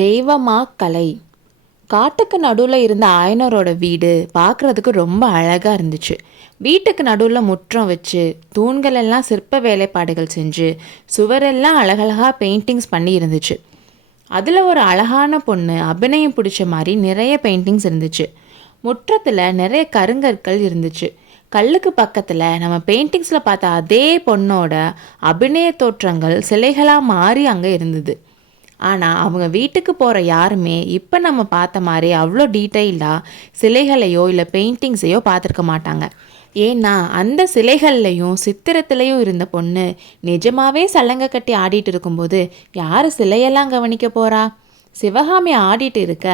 தெய்வமா கலை. காட்டுக்கு நடுவில் இருந்த ஆயனரோட வீடு பார்க்குறதுக்கு ரொம்ப அழகாக இருந்துச்சு. வீட்டுக்கு நடுவில் முற்றம் வச்சு தூண்கள் எல்லாம் சிற்ப வேலைப்பாடுகள் செஞ்சு சுவரெல்லாம் அழகழகாக பெயிண்டிங்ஸ் பண்ணி இருந்துச்சு. அதில் ஒரு அழகான பொண்ணு அபிநயம் பிடிச்ச மாதிரி நிறைய பெயிண்டிங்ஸ் இருந்துச்சு. முற்றத்தில் நிறைய கருங்கற்கள் இருந்துச்சு. கல்லுக்கு பக்கத்தில் நம்ம பெயிண்டிங்ஸில் பார்த்த அதே பொண்ணோட அபிநய தோற்றங்கள் சிலைகளாக மாறி அங்கே இருந்தது. ஆனால் அவங்க வீட்டுக்கு போகிற யாருமே இப்போ நம்ம பார்த்த மாதிரி அவ்வளோ டீட்டெயில்டாக சிலைகளையோ இல்லை பெயிண்டிங்ஸையோ பார்த்துருக்க மாட்டாங்க. ஏன்னா அந்த சிலைகள்லையும் சித்திரத்துலேயும் இருந்த பொண்ணு நிஜமாகவே சலங்கை கட்டி ஆடிட்டு இருக்கும்போது யார் சிலையெல்லாம் கவனிக்க போகிறா? சிவகாமி ஆடிட்டு இருக்க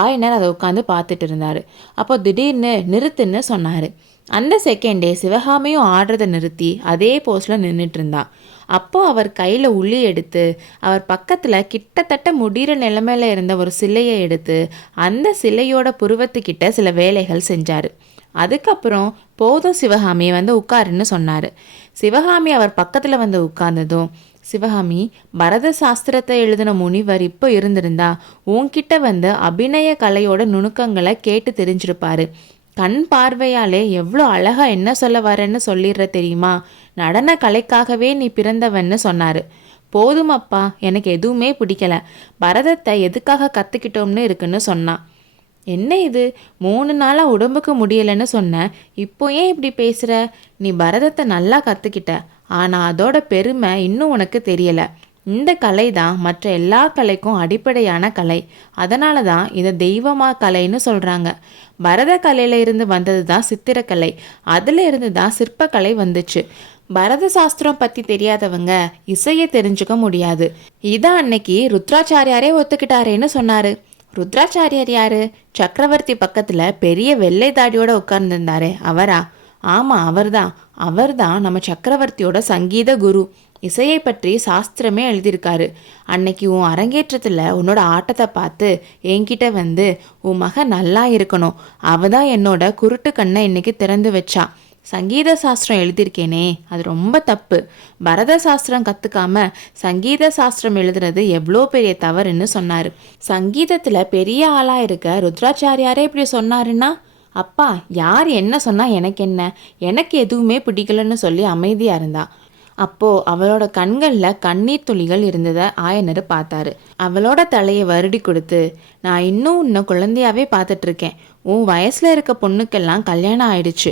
ஆயனர் அதை உட்காந்து பார்த்துட்டு இருந்தார். அப்போ திடீர்னு நிறுத்துன்னு சொன்னார். அந்த செகண்டே சிவகாமியும் ஆடுறதை நிறுத்தி அதே போஸில் நின்றுட்டு இருந்தா. அப்போ அவர் கையில் உள்ளி எடுத்து அவர் பக்கத்தில் கிட்டத்தட்ட முடிகிற நிலைமையில இருந்த ஒரு சிலையை எடுத்து அந்த சிலையோட புருவத்துக்கிட்ட சில வேலைகள் செஞ்சார். அதுக்கப்புறம் போதும் சிவகாமி வந்து உட்காருன்னு சொன்னார். சிவகாமி அவர் பக்கத்தில் வந்து உட்கார்ந்ததும், சிவகாமி, பரத சாஸ்திரத்தை எழுதின முனிவர் இப்போ இருந்திருந்தா உன்கிட்ட வந்து அபிநய கலையோட நுணுக்கங்களை கேட்டு தெரிஞ்சிருப்பாரு. கண் பார்வையாலே எவ்வளோ அழகா என்ன சொல்ல வரேன்னு சொல்லிடுற தெரியுமா? நடன கலைக்காகவே நீ பிறந்தவன்னு சொன்னார். போதும் அப்பா, எனக்கு எதுவுமே பிடிக்கல. பரதத்தை எதுக்காக கற்றுக்கிட்டோம்னு இருக்குன்னு சொன்னான். என்ன இது, 3 நாளாக உடம்புக்கு முடியலைன்னு சொன்ன, இப்போ ஏன் இப்படி பேசுகிற? நீ பரதத்தை நல்லா கற்றுக்கிட்ட, ஆனால் அதோட பெருமை இன்னும் உனக்கு தெரியலை. இந்த கலை தான் மற்ற எல்லா கலைக்கும் அடிப்படையான கலை. அதனால தான் இதை தெய்வமா கலைன்னு சொல்கிறாங்க. பரத கலையில இருந்து வந்தது தான் சித்திரக்கலை. அதில் இருந்து தான் சிற்பக்கலை வந்துச்சு. பரத சாஸ்திரம் பற்றி தெரியாதவங்க இசையை தெரிஞ்சுக்க முடியாது. இதை அன்னைக்கு ருத்ராச்சாரியாரே ஒத்துக்கிட்டாரேன்னு சொன்னார். ருத்ராச்சாரியார் யாரு? சக்கரவர்த்தி பக்கத்தில் பெரிய வெள்ளை தாடியோட உட்கார்ந்துருந்தாரே அவரா? ஆமாம், அவர்தான் நம்ம சக்கரவர்த்தியோட சங்கீத குரு. இசையை பற்றி சாஸ்திரமே எழுதியிருக்காரு. அன்னைக்கு உன் அரங்கேற்றத்தில் உன்னோட ஆட்டத்தை பார்த்து என்கிட்ட வந்து உன் மகன் நல்லா இருக்கணும், அவதான் என்னோட குருட்டு கண்ணை இன்னைக்கு திறந்து வச்சா. சங்கீத சாஸ்திரம் எழுதியிருக்கேனே, அது ரொம்ப தப்பு. பரத சாஸ்திரம் கற்றுக்காம சங்கீத சாஸ்திரம் எழுதுறது எவ்வளோ பெரிய தவறுன்னு சொன்னார். சங்கீதத்தில் பெரிய ஆளாக இருக்க ருத்ராச்சாரியாரே இப்படி சொன்னாருன்னா, அப்பா யார் என்ன சொன்னால் எனக்கு என்ன, எனக்கு எதுவுமே பிடிக்கலன்னு சொல்லி அமைதியாக இருந்தா. அப்போது அவளோட கண்களில் கண்ணீர் துளிகள் இருந்ததை ஆயனர் பார்த்தாரு. அவளோட தலையை வருடி கொடுத்து, நான் இன்னும் குழந்தையாவே பார்த்துட்ருக்கேன். உன் வயசில் இருக்க பொண்ணுக்கெல்லாம் கல்யாணம் ஆயிடுச்சு.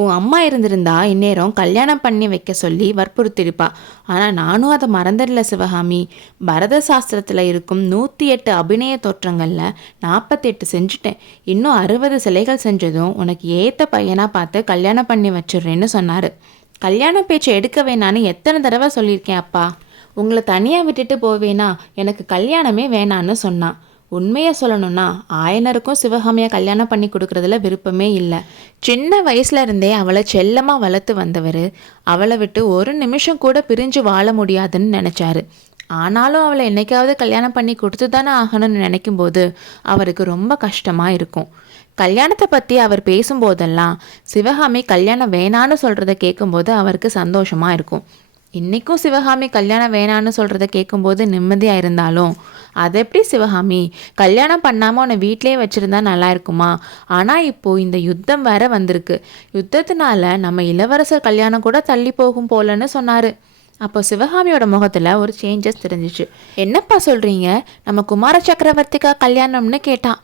உன் அம்மா இருந்திருந்தா இந்நேரம் கல்யாணம் பண்ணி வைக்க சொல்லி வற்புறுத்திருப்பா. ஆனால் நானும் அதை மறந்துடல சிவகாமி. பரத சாஸ்திரத்தில் இருக்கும் 108 அபிநய தோற்றங்களில் 48 செஞ்சுட்டேன். இன்னும் 60 சிலைகள் செஞ்சதும் உனக்கு ஏற்ற பையனாக பார்த்து கல்யாணம் பண்ணி வச்சிடுறேன்னு சொன்னார். கல்யாண பேச்சை எடுக்க வேணான்னு எத்தனை தடவை சொல்லியிருக்கேன் அப்பா. உங்களை தனியாக விட்டுட்டு போவேனா, எனக்கு கல்யாணமே வேணான்னு சொன்னான். உண்மையை சொல்லணும்னா ஆயனருக்கும் சிவகாமியை கல்யாணம் பண்ணி கொடுக்குறதுல விருப்பமே இல்லை. சின்ன வயசுல இருந்தே அவளை செல்லமாக வளர்த்து வந்தவர் அவளை விட்டு ஒரு நிமிஷம் கூட பிரிஞ்சு வாழ முடியாதுன்னு நினச்சாரு. ஆனாலும் அவளை என்னைக்காவது கல்யாணம் பண்ணி கொடுத்து தானே ஆகணும்னு நினைக்கும் போது அவருக்கு ரொம்ப கஷ்டமாக இருக்கும். கல்யாணத்தை பற்றி அவர் பேசும்போதெல்லாம் சிவகாமி கல்யாணம் வேணான்னு சொல்கிறத கேட்கும்போது அவருக்கு சந்தோஷமாக இருக்கும். இன்றைக்கும் சிவகாமி கல்யாணம் வேணான்னு சொல்கிறத கேட்கும்போது நிம்மதியாக இருந்தாலும், அது எப்படி சிவகாமி, கல்யாணம் பண்ணாமல் உன்னை வீட்டிலே வச்சுருந்தா நல்லா இருக்குமா? ஆனால் இப்போது இந்த யுத்தம் வேற வந்திருக்கு. யுத்தத்தினால நம்ம இளவரசர் கல்யாணம் கூட தள்ளி போகும் போலன்னு சொன்னார். அப்போ சிவகாமியோட முகத்தில் ஒரு சேஞ்சஸ் தெரிஞ்சிச்சு. என்னப்பா சொல்கிறீங்க, நம்ம குமார சக்கரவர்த்திக்கா கல்யாணம்னு கேட்டான்.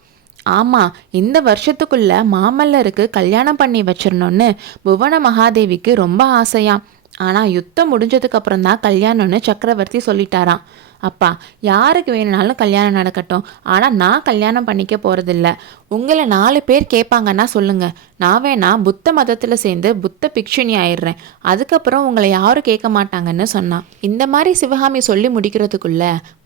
ஆமாம், இந்த வருஷத்துக்குள்ள மாமல்லருக்கு கல்யாணம் பண்ணி வச்சிடணும்னு புவன மகாதேவிக்கு ரொம்ப ஆசையாம். ஆனால் யுத்தம் முடிஞ்சதுக்கு அப்புறம் தான் கல்யாணம்னு சக்கரவர்த்தி சொல்லிட்டாராம். அப்பா, யாருக்கு வேணுனாலும் கல்யாணம் நடக்கட்டும், ஆனால் நான் கல்யாணம் பண்ணிக்க போகிறதில்ல. உங்களை 4 பேர் கேட்பாங்கன்னா சொல்லுங்கள், நான் வேணா புத்த மதத்தில் சேர்ந்து புத்த பிக்ஷுனி ஆயிடுறேன். அதுக்கப்புறம் உங்களை யாரும் கேட்க மாட்டாங்கன்னு சொன்னான். இந்த மாதிரி சிவகாமி சொல்லி முடிக்கிறதுக்குள்ள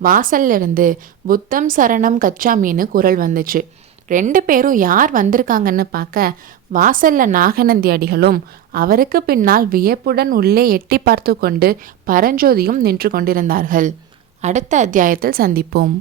வாசல்ல இருந்து புத்தம் சரணம் கச்சாமின்னு குரல் வந்துச்சு. 2 பேரும் யார் வந்திருக்காங்கன்னு பார்க்க வாசல்ல நாகநந்தி அடிகளும் அவருக்கு பின்னால் வியப்புடன் உள்ளே எட்டி பார்த்து கொண்டு பரஞ்சோதியும் நின்று கொண்டிருந்தார்கள். அடுத்த அத்தியாயத்தில் சந்திப்போம்.